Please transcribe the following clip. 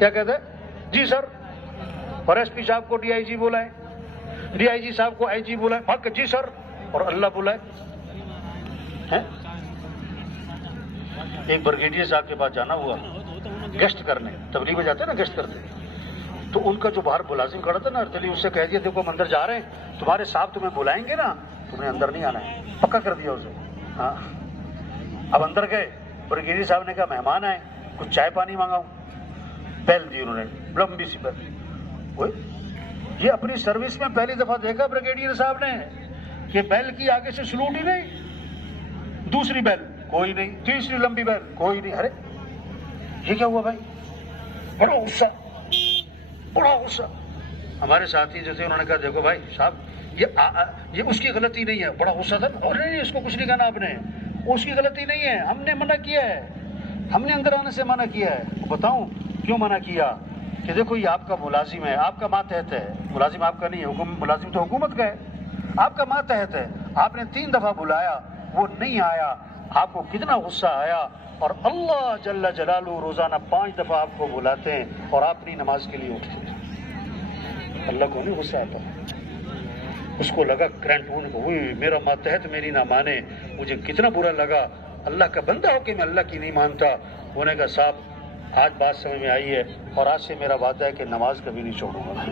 क्या कहते हैं? जी सर। और एसपी साहब को डीआईजी बुलाए, डीआईजी साहब को आईजी बुलाए, भाग के जी सर, और अल्लाह बुलाए हैं। एक ब्रिगेडियर साहब के पास जाना हुआ गेस्ट करने, तबलीग में जाते हैं ना गेस्ट करते, तो उनका जो बाहर मुलाजिम खड़ा था ना अर्तली, उससे कह दिया देखो हम अंदर जा रहे हैं, तुम्हारे साहब तुम्हें बुलाएंगे ना, तुम्हें अंदर नहीं आना है, पक्का कर दिया उसे। हाँ, अब अंदर गए, ब्रिगेडियर साहब ने कहा मेहमान आए, कुछ चाय पानी मांगाऊं, बेल दी उन्होंने, लंबी सी बेल। ये अपनी सर्विस में पहली दफा देखा ब्रिगेडियर साहब ने कि बेल की आगे से सलूट ही नहीं, दूसरी बेल कोई नहीं, तीसरी लंबी बेल कोई नहीं। अरे ये क्या हुआ भाई? बड़ा गुस्सा, बड़ा गुस्सा। हमारे साथी जो थे उन्होंने कहा देखो भाई साहब ये उसकी गलती नहीं है। बड़ा गुस्सा था, और नहीं इसको कुछ नहीं कहना आपने, उसकी गलती नहीं है, हमने मना किया है, हमने अंदर आने से मना किया है। बताऊं क्यों मना किया? कि देखो ये आपका मुलाजिम है, आपका मातहत है, मुलाजिम आपका नहीं है, मुलाजिम तो हुकूमत का है, आपका मातहत है, आपने 3 दफा बुलाया, वो नहीं आया, आपको कितना गुस्सा आया, और अल्लाह जल्ला जलालू रोजाना 5 दफा आपको बुलाते हैं और आप अपनी नमाज के लिए उठते हैं। अल्लाह को नहीं गुस्सा आता? उसको लगा करंट होने को, मेरा मातहत मेरी ना माने, मुझे कितना बुरा लगा, अल्लाह का बंदा हो कि मैं अल्लाह की नहीं मानता। होने का साहब आज बात समझ में आई है, और आज से मेरा वादा है कि नमाज कभी नहीं छोड़ूंगा।